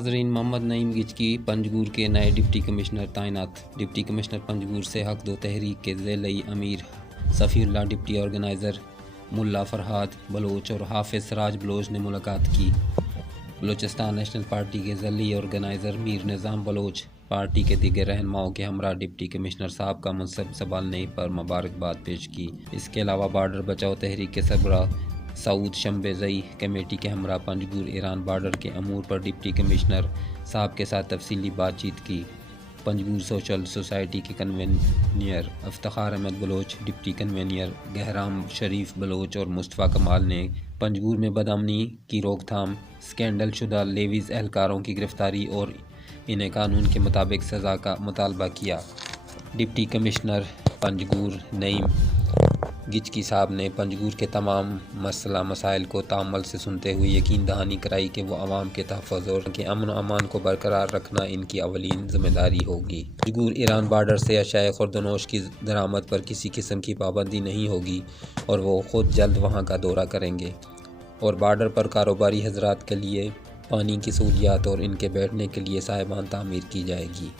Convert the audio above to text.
नाज़रीन, मोहम्मद नईम गिचकी पंजगूर के नए डिप्टी कमिश्नर तैनात। डिप्टी कमिश्नर पंजगूर से हक दो तहरीक के ज़िलई अमीर सफ़ीउल्लाह, डिप्टी ऑर्गेनाइज़र मुल्ला फ़रहाद बलोच और हाफिज़ सराज बलोच ने मुलाकात की। बलूचिस्तान नेशनल पार्टी के ज़िलई ऑर्गेनाइज़र मीर निज़ाम बलोच पार्टी के दीगर रहनुमाओं के हमरा डिप्टी कमिश्नर साहब का मनसब संभालने पर मुबारकबाद पेश की। इसके अलावा बॉर्डर बचाओ तहरीक के सरबराह सऊद शम्बेज़ई कमेटी के हमरा पंजगूर ईरान बॉर्डर के अमूर पर डिप्टी कमिश्नर साहब के साथ तफसीली बातचीत की। पंजगूर सोशल सोसाइटी के कन्वेनियर इफ्तिखार अहमद बलोच, डिप्टी कन्वेनियर गहराम शरीफ बलोच और मुस्तफ़ा कमाल ने पंजगूर में बदअमनी की रोकथाम, स्कैंडल शुदा लेवीज़ एहलकारों की गिरफ्तारी और इन्हें कानून के मुताबिक सज़ा का मुतालबा किया। डिप्टी कमिश्नर पंजगूर नईम गिचकी साहब ने पंजगूर के तमाम मसला मसाइल को ताअम्मुल से सुनते हुए यकीन दहानी कराई कि वो आवाम के तहफ़्फ़ुज़ और के अमन अमान को बरकरार रखना इनकी अवलीन ज़िम्मेदारी होगी। पंजगूर ईरान बॉर्डर से अशाए खुर्दनोश की दरामद पर किसी किस्म की पाबंदी नहीं होगी और वो ख़ुद जल्द वहाँ का दौरा करेंगे और बॉर्डर पर कारोबारी हज़रात के लिए पानी की सहूलियात और इनके बैठने के लिए साहिबान तामीर की जाएगी।